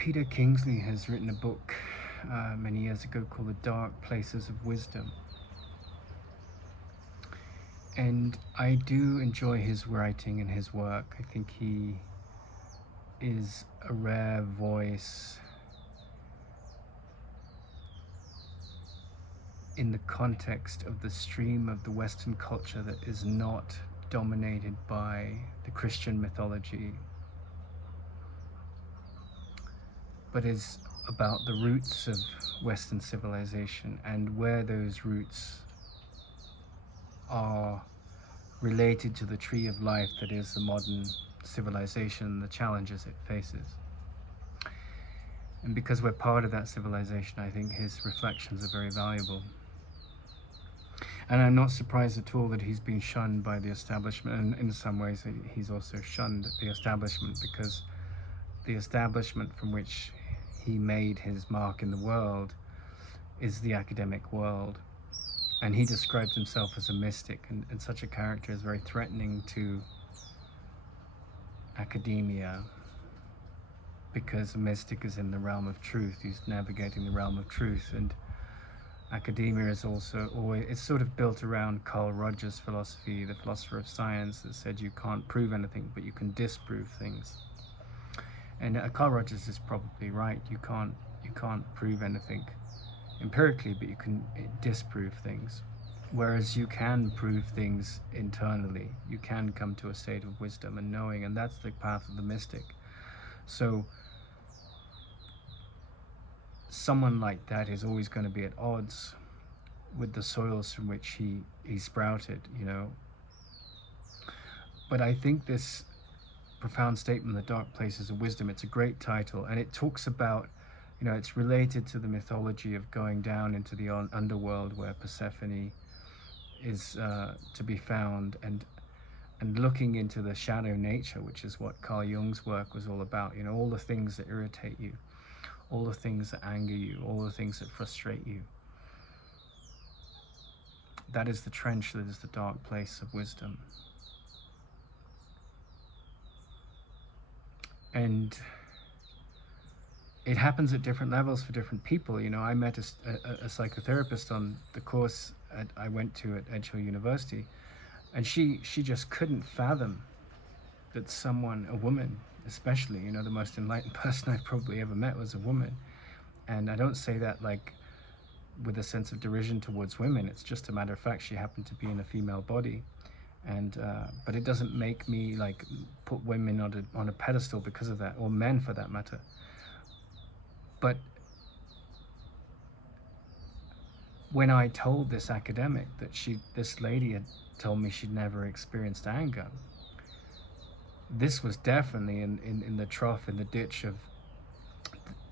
Peter Kingsley has written a book many years ago called The Dark Places of Wisdom. And I do enjoy his writing and his work. I think he is a rare voice in the context of the stream of the Western culture that is not dominated by the Christian mythology, but is about the roots of Western civilization and where those roots are related to the tree of life that is the modern civilization and the challenges it faces. And because we're part of that civilization, I think his reflections are very valuable. And I'm not surprised at all that he's been shunned by the establishment, and in some ways he's also shunned the establishment, because the establishment from which he made his mark in the world is the academic world. And he describes himself as a mystic, and such a character is very threatening to academia, because a mystic is in the realm of truth. He's navigating the realm of truth, and academia is also always, it's sort of built around Carl Rogers' philosophy, the philosopher of science, that said you can't prove anything, but you can disprove things. And Carl Rogers is probably right. You can't prove anything empirically, but you can disprove things. Whereas you can prove things internally. You can come to a state of wisdom and knowing, and that's the path of the mystic. So someone like that is always going to be at odds with the soils from which he sprouted, you know. But I think this profound statement, The Dark Places of Wisdom, it's a great title, and it talks about, you know, it's related to the mythology of going down into the underworld where Persephone is to be found, and looking into the shadow nature, which is what Carl Jung's work was all about. You know, all the things that irritate you, all the things that anger you, all the things that frustrate you. That is the trench, that is the dark place of wisdom. And it happens at different levels for different people. You know, I met a psychotherapist on the course I went to at Edge Hill University, and she just couldn't fathom that someone, a woman especially, you know, the most enlightened person I've probably ever met was a woman. And I don't say that like with a sense of derision towards women. It's just a matter of fact, she happened to be in a female body. And but it doesn't make me like put women on a pedestal because of that, or men for that matter. But when I told this academic that this lady had told me she'd never experienced anger, this was definitely in the trough, in the ditch of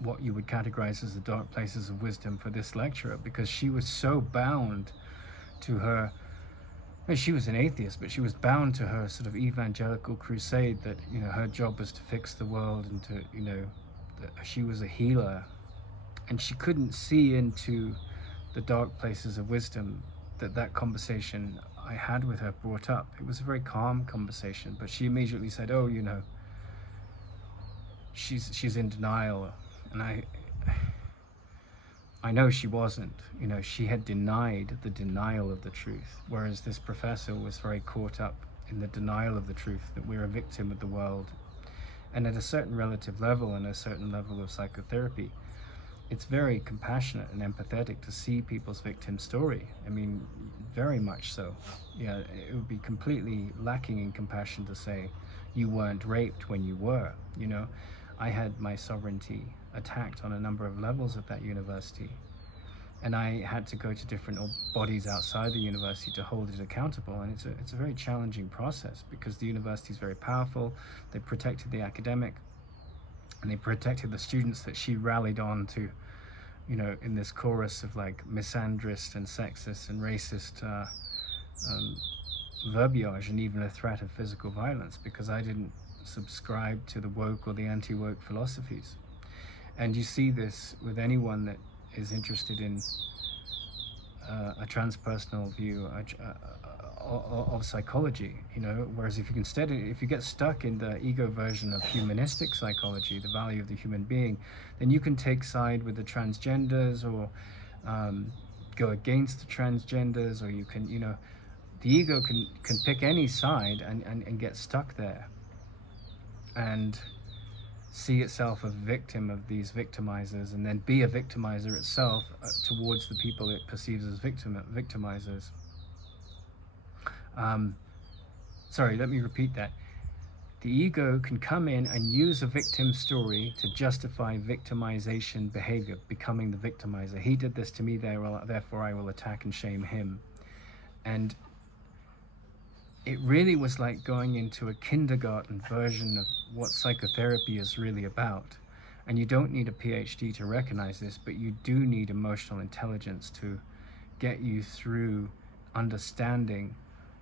what you would categorize as the dark places of wisdom for this lecturer, because she was so bound to her, I mean, she was an atheist, but she was bound to her sort of evangelical crusade that, you know, her job was to fix the world and to, you know, she was a healer. And she couldn't see into the dark places of wisdom that conversation I had with her brought up. It was a very calm conversation, but she immediately said, oh, you know, she's in denial. And I know she wasn't. You know, she had denied the denial of the truth, whereas this professor was very caught up in the denial of the truth, that we're a victim of the world. And at a certain relative level and a certain level of psychotherapy, it's very compassionate and empathetic to see people's victim story. I mean, very much so. Yeah, it would be completely lacking in compassion to say you weren't raped when you were. You know, I had my sovereignty attacked on a number of levels at that university, and I had to go to different bodies outside the university to hold it accountable. And it's a very challenging process, because the university is very powerful. They protected the academic, and they protected the students that she rallied on to, you know, in this chorus of like misandrist and sexist and racist verbiage, and even a threat of physical violence, because I didn't subscribe to the woke or the anti-woke philosophies. And you see this with anyone that is interested in a transpersonal view of psychology, you know. Whereas if you get stuck in the ego version of humanistic psychology, the value of the human being, then you can take side with the transgenders, or go against the transgenders, or you can, you know, the ego can pick any side and get stuck there and see itself a victim of these victimizers, and then be a victimizer itself towards the people it perceives as victimizers. Sorry, let me repeat that. The ego can come in and use a victim story to justify victimization behavior, becoming the victimizer. He did this to me, therefore I will attack and shame him. And it really was like going into a kindergarten version of what psychotherapy is really about. And you don't need a PhD to recognize this, but you do need emotional intelligence to get you through understanding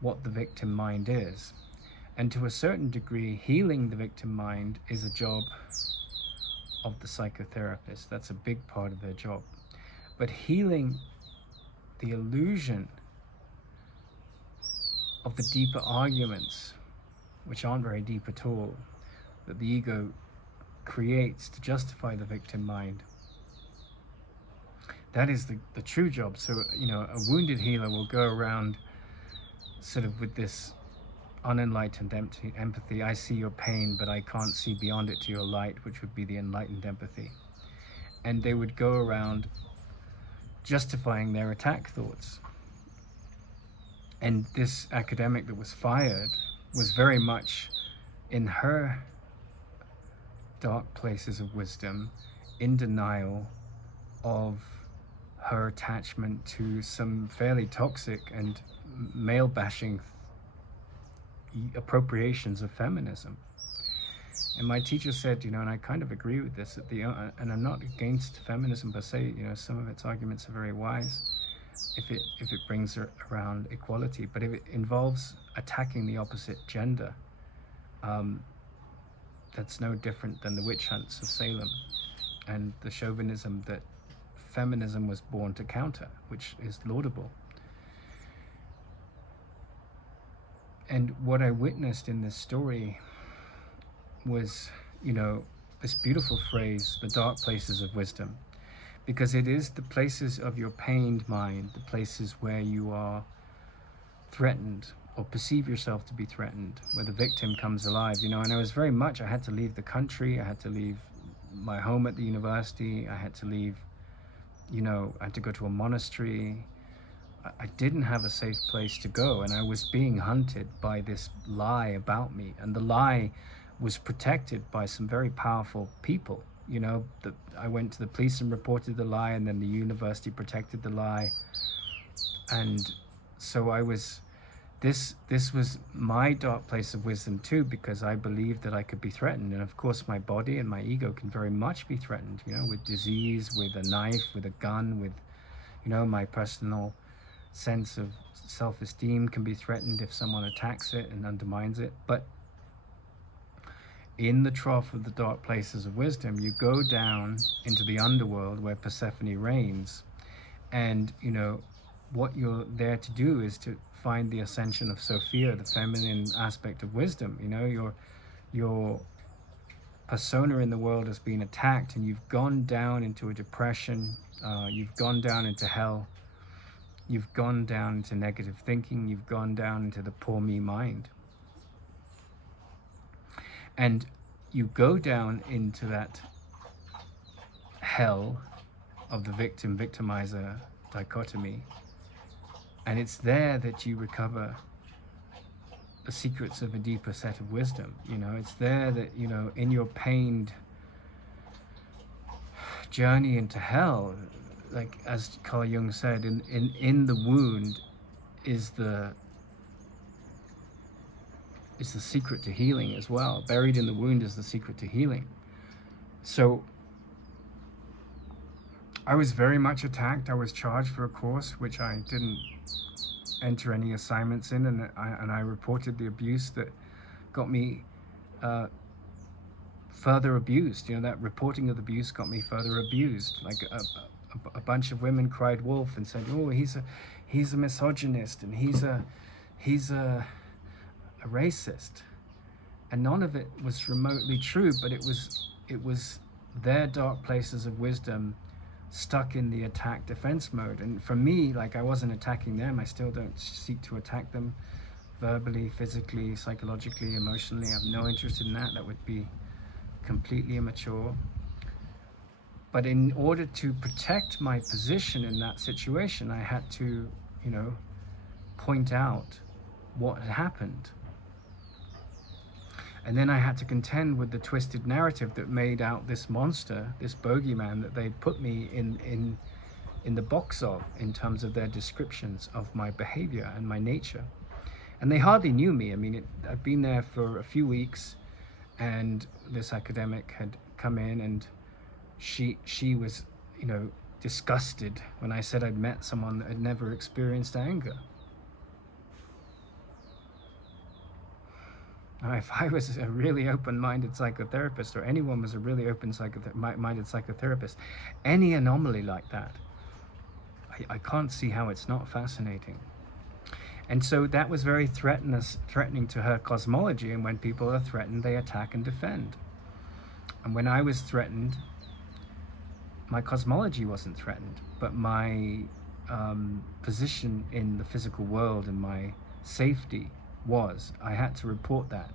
what the victim mind is. And to a certain degree, healing the victim mind is a job of the psychotherapist. That's a big part of their job. But healing the illusion of the deeper arguments, which aren't very deep at all, that the ego creates to justify the victim mind, that is the true job. So, you know, a wounded healer will go around sort of with this unenlightened empathy. I see your pain, but I can't see beyond it to your light, which would be the enlightened empathy. And they would go around justifying their attack thoughts. And this academic that was fired was very much in her dark places of wisdom, in denial of her attachment to some fairly toxic and male-bashing appropriations of feminism. And my teacher said, you know, and I kind of agree with this, that and I'm not against feminism per se, you know, some of its arguments are very wise if it brings around equality, but if it involves attacking the opposite gender, that's no different than the witch hunts of Salem and the chauvinism that feminism was born to counter, which is laudable. And what I witnessed in this story was, you know, this beautiful phrase, the dark places of wisdom, because it is the places of your pained mind, the places where you are threatened or perceive yourself to be threatened, where the victim comes alive, you know. And I was very much, I had to leave the country, I had to leave my home at the university, I had to leave, you know, I had to go to a monastery. I didn't have a safe place to go, and I was being hunted by this lie about me, and the lie was protected by some very powerful people. You know, I went to the police and reported the lie, and then the university protected the lie. And so I was, this was my dark place of wisdom too, because I believed that I could be threatened. And of course my body and my ego can very much be threatened, you know, with disease, with a knife, with a gun, with, you know, my personal sense of self-esteem can be threatened if someone attacks it and undermines it. But in the trough of the dark places of wisdom, you go down into the underworld where Persephone reigns, and, you know, what you're there to do is to find the ascension of Sophia, the feminine aspect of wisdom. You know, your persona in the world has been attacked, and you've gone down into a depression, you've gone down into hell, you've gone down into negative thinking, you've gone down into the poor me mind. And you go down into that hell of the victim-victimizer dichotomy, and it's there that you recover the secrets of a deeper set of wisdom. You know, it's there that, you know, in your pained journey into hell, like as Carl Jung said, in the wound is the secret to healing as well. Buried in the wound is the secret to healing. So I was very much attacked. I was charged for a course which I didn't enter any assignments in, and I reported the abuse that got me further abused. You know, that reporting of the abuse got me further abused. Like a a bunch of women cried wolf and said, "Oh, he's a misogynist, and he's a racist," and none of it was remotely true. But it was their dark places of wisdom stuck in the attack defense mode. And for me, like, I wasn't attacking them. I still don't seek to attack them verbally, physically, psychologically, emotionally. I have no interest in that. That would be completely immature. But in order to protect my position in that situation, I had to, point out what had happened. And then I had to contend with the twisted narrative that made out this monster, this bogeyman that they'd put me in the box of, in terms of their descriptions of my behavior and my nature. And they hardly knew me. I mean, I'd been there for a few weeks, and this academic had come in, and she was, disgusted when I said I'd met someone that had never experienced anger. If I was a really open-minded psychotherapist, or anyone was a really open-minded psychotherapist, any anomaly like that, I can't see how it's not fascinating. And so that was very threatening to her cosmology. And when people are threatened, they attack and defend. And when I was threatened, my cosmology wasn't threatened, but my position in the physical world and my safety was. I had to report that.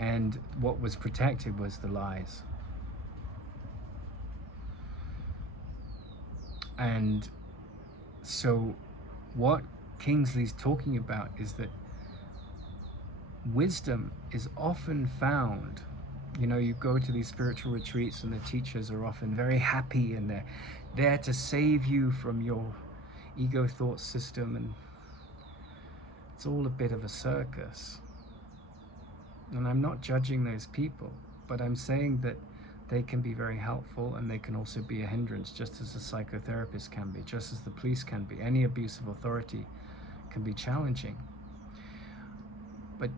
And what was protected was the lies. And so what Kingsley's talking about is that wisdom is often found. You go to these spiritual retreats and the teachers are often very happy, and they're there to save you from your ego thought system, and it's all a bit of a circus. And I'm not judging those people, but I'm saying that they can be very helpful, and they can also be a hindrance, just as a psychotherapist can be, just as the police can be. Any abuse of authority can be challenging. But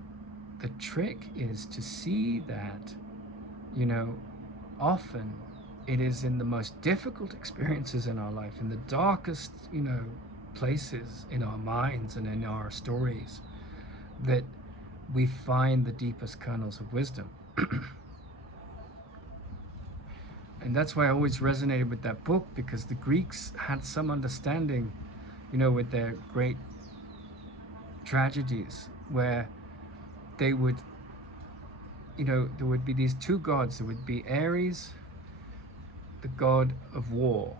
the trick is to see that, often it is in the most difficult experiences in our life, in the darkest, places in our minds and in our stories, that we find the deepest kernels of wisdom. And that's why I always resonated with that book, because the Greeks had some understanding, with their great tragedies, where they would, there would be these two gods. There would be Ares, the god of war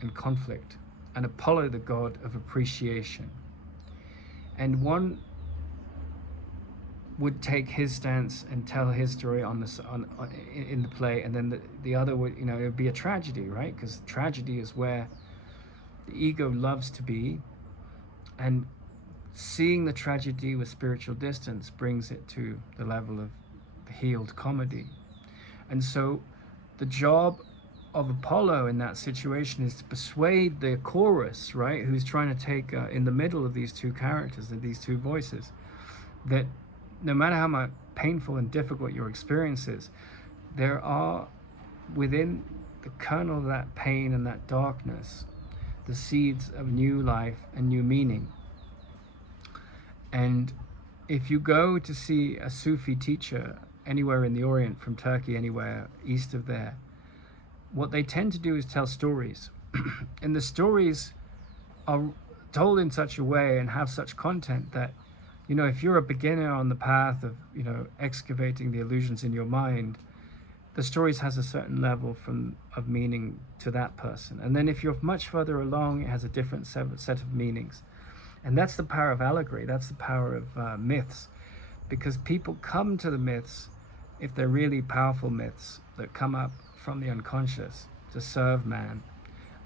and conflict, and Apollo, the god of appreciation. And one would take his stance and tell his story in the play, and then the other would, it would be a tragedy, right? Because tragedy is where the ego loves to be, and seeing the tragedy with spiritual distance brings it to the level of the healed comedy. And so the job of Apollo in that situation is to persuade the chorus, right, who's trying to take in the middle of these two characters, these two voices, that no matter how much painful and difficult your experience is, there are within the kernel of that pain and that darkness the seeds of new life and new meaning. And if you go to see a Sufi teacher anywhere in the Orient, from Turkey, anywhere east of there, what they tend to do is tell stories. And the stories are told in such a way and have such content that, if you're a beginner on the path of, excavating the illusions in your mind, the stories has a certain level of meaning to that person. And then if you're much further along, it has a different set of meanings. And that's the power of allegory. That's the power of myths. Because people come to the myths, if they're really powerful myths that come up from the unconscious to serve man.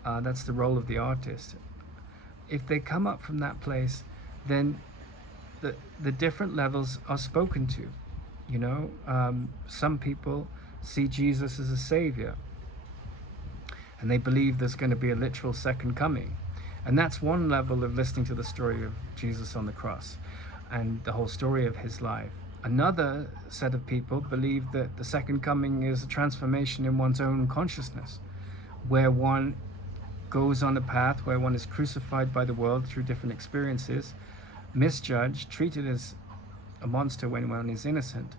That's the role of the artist. If they come up from that place, then the different levels are spoken to. Some people see Jesus as a savior, and they believe there's going to be a literal second coming. And that's one level of listening to the story of Jesus on the cross and the whole story of his life. Another set of people believe that the second coming is a transformation in one's own consciousness, where one goes on a path where one is crucified by the world through different experiences, misjudged, treated as a monster when one is innocent.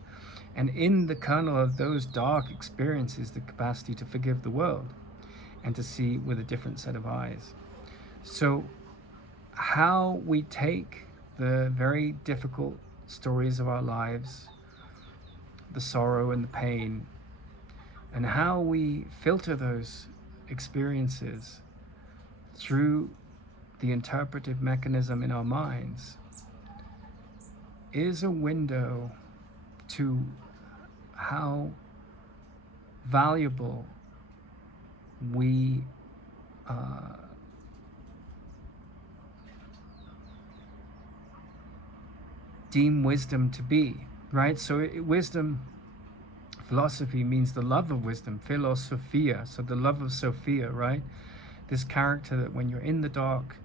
And in the kernel of those dark experiences, the capacity to forgive the world and to see with a different set of eyes. So how we take the very difficult stories of our lives, the sorrow and the pain, and how we filter those experiences through the interpretive mechanism in our minds is a window to how valuable we deem wisdom to be, right? So wisdom, philosophy means the love of wisdom, philosophia, so the love of Sophia, right? This character that when you're in the dark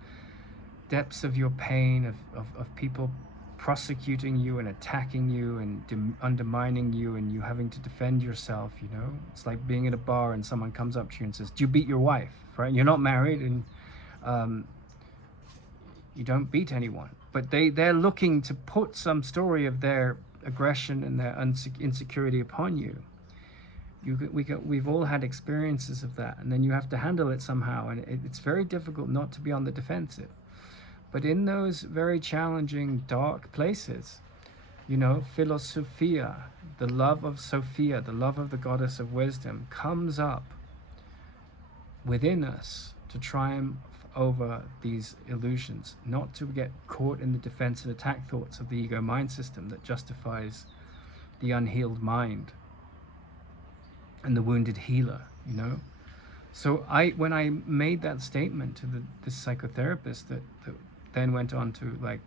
depths of your pain, of people prosecuting you and attacking you and undermining you, and you having to defend yourself, you know, it's like being at a bar and someone comes up to you and says, do you beat your wife, right? You're not married, and you don't beat anyone, but they're looking to put some story of their aggression and their insecurity upon you. We've all had experiences of that, and then you have to handle it somehow, and it's very difficult not to be on the defensive. But in those very challenging, dark places, you know, philosophia, the love of Sophia, the love of the goddess of wisdom, comes up within us to triumph over these illusions, not to get caught in the defense and attack thoughts of the ego mind system that justifies the unhealed mind and the wounded healer, you know. So when I made that statement to this psychotherapist that then went on to, like,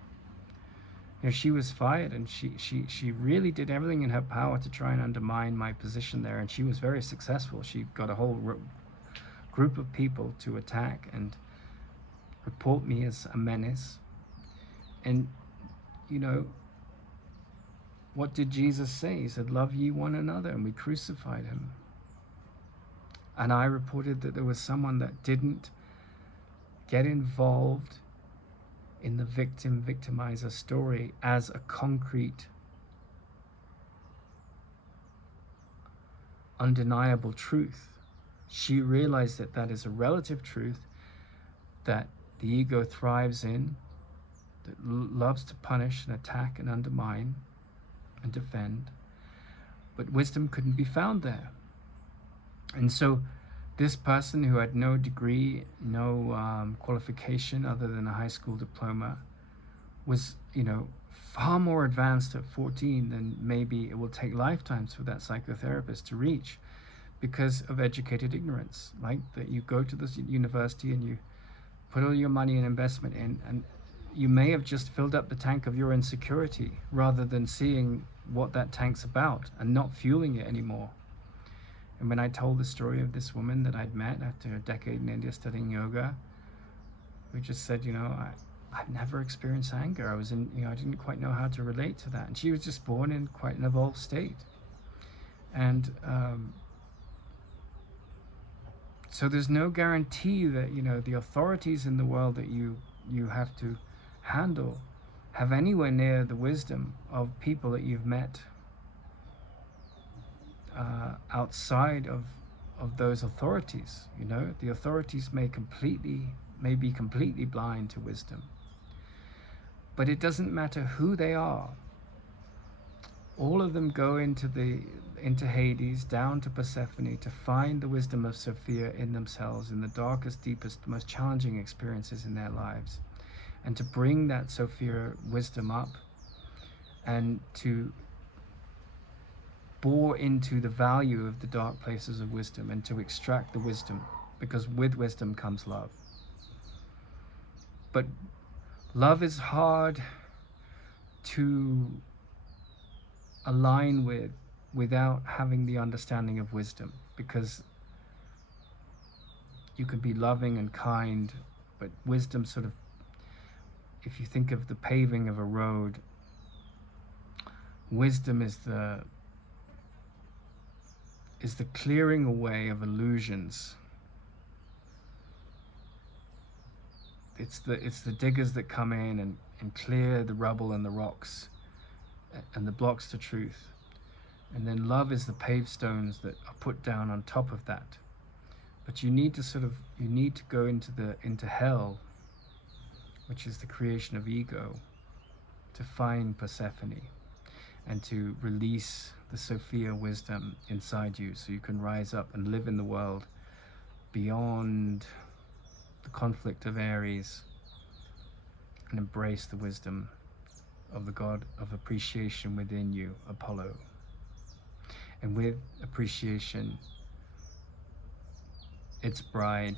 you know, she was fired, and she really did everything in her power to try and undermine my position there, and she was very successful. She got a whole group of people to attack and report me as a menace. And, you know, what did Jesus say? He said, love ye one another, and we crucified him. And I reported that there was someone that didn't get involved in the victimizer story as a concrete, undeniable truth. She realized that that is a relative truth that the ego thrives in, that loves to punish and attack and undermine and defend, but wisdom couldn't be found there. And so this person, who had no degree, no qualification other than a high school diploma, was, you know, far more advanced at 14 than maybe it will take lifetimes for that psychotherapist to reach, because of educated ignorance. Like that, you go to this university and you put all your money and investment in, and you may have just filled up the tank of your insecurity rather than seeing what that tank's about and not fueling it anymore. And when I told the story of this woman that I'd met after a decade in India studying yoga, we just said, you know, I've never experienced anger. I was in, you know, I didn't quite know how to relate to that. And she was just born in quite an evolved state. And so there's no guarantee that, you know, the authorities in the world that you have to handle have anywhere near the wisdom of people that you've met outside of those authorities. You know, the authorities may be completely blind to wisdom, but it doesn't matter who they are. All of them go into Hades, down to Persephone, to find the wisdom of Sophia in themselves, in the darkest, deepest, most challenging experiences in their lives, and to bring that Sophia wisdom up and to bore into the value of the dark places of wisdom and to extract the wisdom, because with wisdom comes love. But love is hard to align with without having the understanding of wisdom, because you can be loving and kind, but wisdom sort of, if you think of the paving of a road, wisdom is the clearing away of illusions it's the diggers that come in and clear the rubble and the rocks and the blocks to truth. And then love is the paved stones that are put down on top of that. But you need to go into hell, which is the creation of ego, to find Persephone and to release the Sophia wisdom inside you, so you can rise up and live in the world beyond the conflict of Aries and embrace the wisdom of the God of appreciation within you, Apollo. And with appreciation, its bride,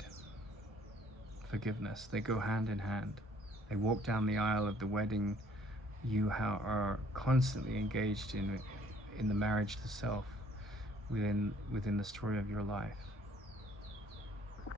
forgiveness. They go hand in hand. They walk down the aisle of the wedding. You are constantly engaged in the marriage to self within the story of your life.